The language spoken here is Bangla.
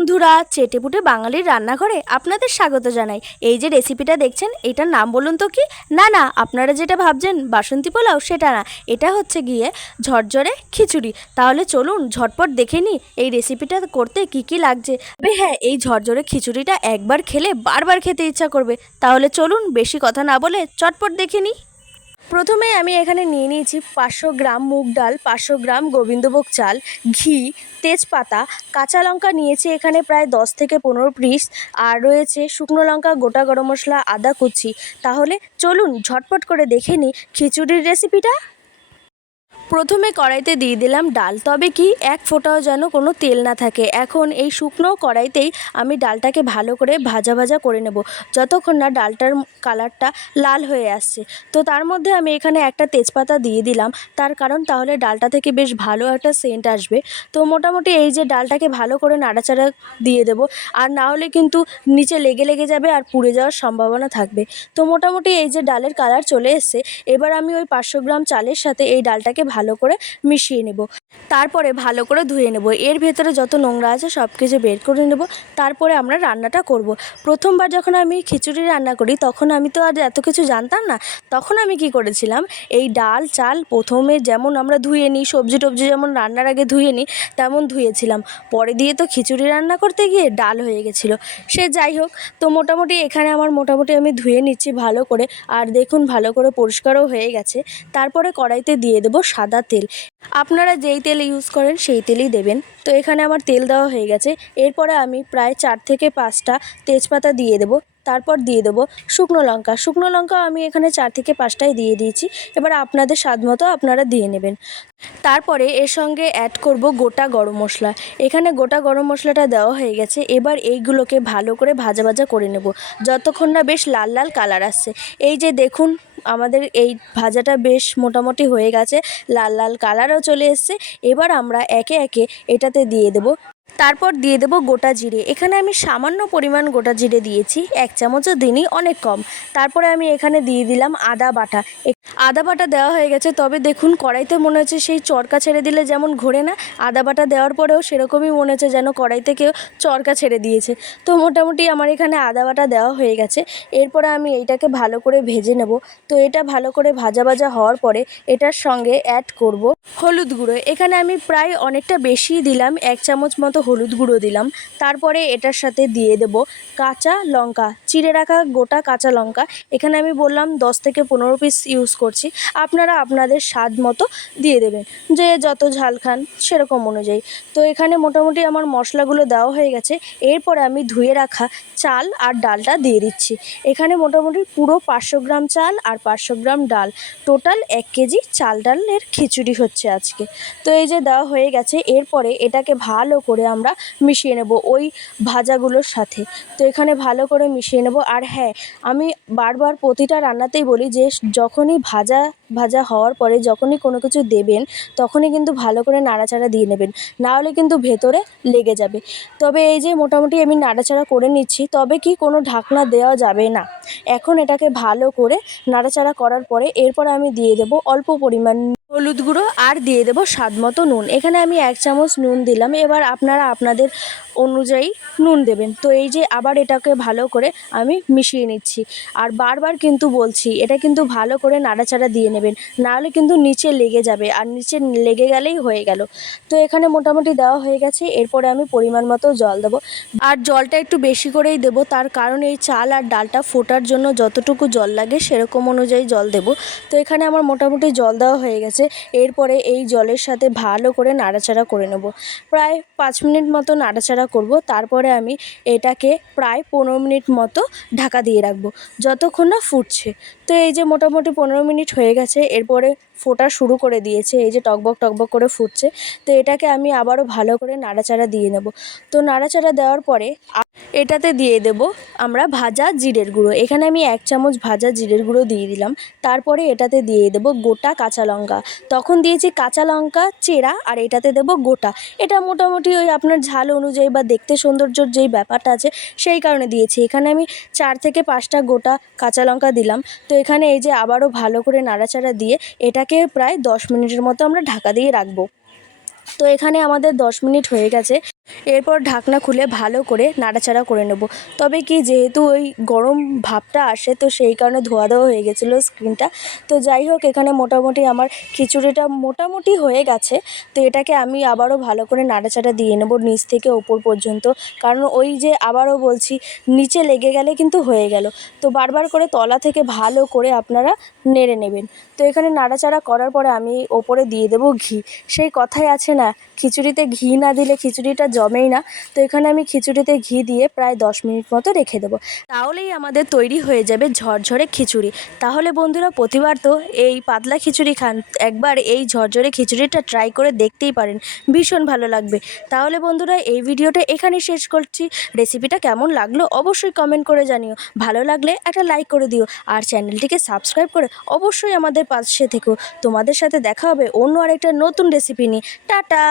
বন্ধুরা, চেটেপুটে বাঙালির রান্নাঘরে আপনাদের স্বাগত জানাই। এই যে রেসিপিটা দেখছেন, এটার নাম বলুন তো কি? না না, আপনারা যেটা ভাবছেন বাসন্তী পোলাও, সেটা না। এটা হচ্ছে গিয়ে ঝরঝরে খিচুড়ি। তাহলে চলুন ঝটপট দেখে নিই এই রেসিপিটা করতে কি কি লাগছে। তবে হ্যাঁ, এই ঝরঝরে খিচুড়িটা একবার খেলে বারবার খেতে ইচ্ছা করবে। তাহলে চলুন বেশি কথা না বলে চটপট দেখে নিই। প্রথমে আমি এখানে নিয়ে নিয়েছি 500 গ্রাম মুগ ডাল, 500 গ্রাম গোবিন্দভোগ চাল, ঘি, তেজপাতা, কাঁচা লঙ্কা নিয়েছি এখানে প্রায় 10 থেকে 15 পিস, আর রয়েছে শুকনো লঙ্কা, গোটা গরম মশলা, আদা কুচি। তাহলে চলুন ঝটপট করে দেখে নিই খিচুড়ির রেসিপিটা। প্রথমে কড়াইতে দিয়ে দিলাম ডাল, তবে কি এক ফোঁটাও যেন কোনো তেল না থাকে। এখন এই শুকনো কড়াইতেই আমি ডালটাকে ভালো করে ভাজা ভাজা করে নেব, যতক্ষণ না ডালটার কালারটা লাল হয়ে আসছে। তো তার মধ্যে আমি এখানে একটা তেজপাতা দিয়ে দিলাম, তার কারণ তাহলে ডালটা থেকে বেশ ভালো একটা সেন্ট আসবে। তো মোটামুটি এই যে ডালটাকে ভালো করে নাড়াচাড়া দিয়ে দেব, আর না হলে কিন্তু নিচে লেগে লেগে যাবে আর পুড়ে যাওয়ার সম্ভাবনা থাকবে। তো মোটামুটি এই যে ডালের কালার চলে এসছে, এবার আমি ওই 500 গ্রাম চালের সাথে এই ডালটাকে ভালো করে মিশিয়ে নেব। তারপরে ভালো করে ধুয়ে নেব, এর ভেতরে যত নোংরা আছে সব কিছু বের করে নেব। তারপরে আমরা রান্নাটা করব। প্রথমবার যখন আমি খিচুড়ি রান্না করি, তখন আমি তো আর এত কিছু জানতাম না। তখন আমি কি করেছিলাম, এই ডাল চাল প্রথমে যেমন আমরা ধুয়ে নিই, সবজি টবজি যেমন রান্নার আগে ধুয়ে নিই, তেমন ধুয়েছিলাম। পরে দিয়ে তো খিচুড়ি রান্না করতে গিয়ে ডাল হয়ে গেছিলো। সে যাই হোক, তো মোটামুটি এখানে আমার মোটামুটি আমি ধুয়ে নিচ্ছি ভালো করে, আর দেখুন ভালো করে পরিষ্কারও হয়ে গেছে। তারপরে কড়াইতে দিয়ে দেবো সাদা তেল। আপনারা যেই তেল ইউজ করেন সেই তেলই দেবেন। তো এখানে আমার তেল দেওয়া হয়ে গেছে। এরপরে আমি প্রায় 4 থেকে 5টা তেজপাতা দিয়ে দেবো। তারপর দিয়ে দেবো শুকনো লঙ্কা। শুকনো লঙ্কাও আমি এখানে 4 থেকে 5টাই দিয়ে দিয়েছি। এবার আপনাদের স্বাদ মতো আপনারা দিয়ে নেবেন। তারপরে এর সঙ্গে অ্যাড করব গোটা গরম মশলা। এখানে গোটা গরম মশলাটা দেওয়া হয়ে গেছে। এবার এইগুলোকে ভালো করে ভাজা ভাজা করে নেব, যতক্ষণ না বেশ লাল লাল কালার আসছে। এই যে দেখুন, আমাদের এই ভাজাটা বেশ মোটামুটি হয়ে গেছে, লাল লাল কালারও চলে এসছে। এবার আমরা একে একে এটাতে দিয়ে দেব। তারপর দিয়ে দেব গোটা জিরে। এখানে আমি সামান্য পরিমাণ গোটা জিরে দিয়েছি, 1 চামচও দিইনি, অনেক কম। তারপরে আমি এখানে দিয়ে দিলাম আদা বাটা। আদা বাটা দেওয়া হয়ে গেছে, তবে দেখুন কড়াইতে মনে হচ্ছে সেই চরকা ছেড়ে দিলে যেমন ঘোরে না, আদা বাটা দেওয়ার পরেও সেরকমই মনে হচ্ছে যেন কড়াইতে কেউ চরকা ছেড়ে দিয়েছে। তো মোটামুটি আমার এখানে আদা বাটা দেওয়া হয়ে গেছে। এরপরে আমি এইটাকে ভালো করে ভেজে নেব। তো এটা ভালো করে ভাজা ভাজা হওয়ার পরে এটার সঙ্গে অ্যাড করব হলুদ গুঁড়ো। এখানে আমি প্রায় অনেকটা বেশি দিলাম, 1 চামচ মতো হলুদ গুঁড়ো দিলাম। তারপরে এটার সাথে দিয়ে দেব কাঁচা লঙ্কা, চিড়ে রাখা গোটা কাঁচা লঙ্কা। এখানে আমি বললাম 10 থেকে 15 পিস ইউজ করছি, আপনারা আপনাদের স্বাদ মতো দিয়ে দেবেন, যে যত ঝাল খান সেরকম অনুযায়ী। তো এখানে মোটামুটি আমার মশলাগুলো দেওয়া হয়ে গেছে। এরপরে আমি ধুয়ে রাখা চাল আর ডালটা দিয়ে দিচ্ছি। এখানে মোটামুটি পুরো 500 গ্রাম চাল আর 500 গ্রাম ডাল, টোটাল 1 কেজি চাল ডালের খিচুড়ি হচ্ছে আজকে। তো এই যে দেওয়া হয়ে গেছে। এরপরে এটাকে ভালো করে আমরা মিশিয়ে নেব ওই ভাজাগুলোর সাথে। তো এখানে ভালো করে মিশিয়ে নেব। আর হ্যাঁ, আমি বারবার প্রতিটা রান্নাতেই বলি যে যখনই ভাজা ভাজা হওয়ার পরে যখনই কোনো কিছু দেবেন, তখনই কিন্তু ভালো করে নাড়াচাড়া দিয়ে নেবেন, না হলে কিন্তু ভেতরে লেগে যাবে। তবে এই যে মোটামুটি আমি নাড়াচাড়া করে নিচ্ছি, তবে কি কোনো ঢাকনা দেওয়া যাবে না। এখন এটাকে ভালো করে নাড়াচাড়া করার পরে এরপরে আমি দিয়ে দেব অল্প পরিমাণ হলুদ গুঁড়ো, আর দিয়ে দেব স্বাদ মতো নুন। এখানে আমি 1 চামচ নুন দিলাম। এবার আপনারা আপনাদের অনুযায়ী নুন দেবেন। তো এই যে আবার এটাকে ভালো করে আমি মিশিয়ে নিচ্ছি। আর বারবার কিন্তু বলছি, এটা কিন্তু ভালো করে নাড়াচাড়া দিয়ে নেবেন, নাহলে কিন্তু নিচে লেগে যাবে, আর নিচে লেগে গেলেই হয়ে গেল। তো এখানে মোটামুটি দেওয়া হয়ে গেছে। এরপরে আমি পরিমাণ মতো জল দেবো, আর জলটা একটু বেশি করেই দেবো, তার কারণ এই চাল আর ডালটা ফোটার জন্য যতটুকু জল লাগে সেরকম অনুযায়ী জল দেব। তো এখানে আমার মোটামুটি জল দেওয়া হয়ে গেছে। এরপরে এই জলের সাথে ভালো করে নাড়াচাড়া করে নেব, প্রায় 5 মিনিট মতো নাড়াচাড়া করব। তারপরে আমি এটাকে প্রায় 15 মিনিট মতো ঢাকা দিয়ে রাখবো, যতক্ষণ না ফুটছে। তো এই যে মোটামুটি 15 মিনিট হয়ে গেছে। এরপরে ফোটা শুরু করে দিয়েছে, এই যে টকবক টকবক করে ফুটছে। তো এটাকে আমি আবারও ভালো করে নাড়াচাড়া দিয়ে নেব। তো নাড়াচাড়া দেওয়ার পরে এটাতে দিয়ে দেব আমরা ভাজা জিরের গুঁড়ো। এখানে আমি 1 চামচ ভাজা জিরের গুঁড়ো দিয়ে দিলাম। তারপরে এটাতে দিয়ে দেব গোটা কাঁচা লঙ্কা। তখন দিয়েছি কাঁচা লঙ্কা চেরা, আর এটাতে দেব গোটা। এটা মোটামুটি ওই আপনার ঝাল অনুযায়ী বা দেখতে সৌন্দর্যর যেই ব্যাপারটা আছে সেই কারণে দিয়েছি। এখানে আমি 4 থেকে 5টা গোটা কাঁচা লঙ্কা দিলাম। তো এখানে এই যে আবারও ভালো করে নাড়াচাড়া দিয়ে এটাকে প্রায় 10 মিনিটের মতো আমরা ঢাকা দিয়ে রাখবো। তো এখানে আমাদের 10 মিনিট হয়ে গেছে। এরপর ঢাকনা খুলে ভালো করে নাড়াচাড়া করে নেব। তবে কি যেহেতু ওই গরম ভাবটা আসে তো সেই কারণে ধোয়া ধোয়া হয়ে গেছিলো স্ক্রিনটা। তো যাই হোক, এখানে মোটামুটি আমার খিচুড়িটা মোটামুটি হয়ে গেছে। তো এটাকে আমি আবারও ভালো করে নাড়াচাড়া দিয়ে নেব নিচ থেকে ওপর পর্যন্ত, কারণ ওই যে আবারও বলছি নিচে লেগে গেলে কিন্তু হয়ে গেল। তো বারবার করে তলা থেকে ভালো করে আপনারা নেড়ে নেবেন। তো এখানে নাড়াচাড়া করার পরে আমি ওপরে দিয়ে দেবো ঘি। সেই কথাই আছে না, খিচুড়িতে ঘি না দিলে খিচুড়িটা জমেই না। তো এখানে আমি খিচুড়িতে ঘি দিয়ে প্রায় 10 মিনিট মতো রেখে দেবো। তাহলেই আমাদের তৈরি হয়ে যাবে ঝরঝরে খিচুড়ি। তাহলে বন্ধুরা, প্রতিবার তো এই পাতলা খিচুড়ি খান, একবার এই ঝরঝরে খিচুড়িটা ট্রাই করে দেখতেই পারেন, ভীষণ ভালো লাগবে। তাহলে বন্ধুরা, এই ভিডিওটা এখানেই শেষ করছি। রেসিপিটা কেমন লাগলো অবশ্যই কমেন্ট করে জানিও। ভালো লাগলে একটা লাইক করে দিও, আর চ্যানেলটিকে সাবস্ক্রাইব করে অবশ্যই আমাদের পাশে থেকো। তোমাদের সাথে দেখা হবে অন্য আরেকটা নতুন রেসিপি নিয়ে। টাটা।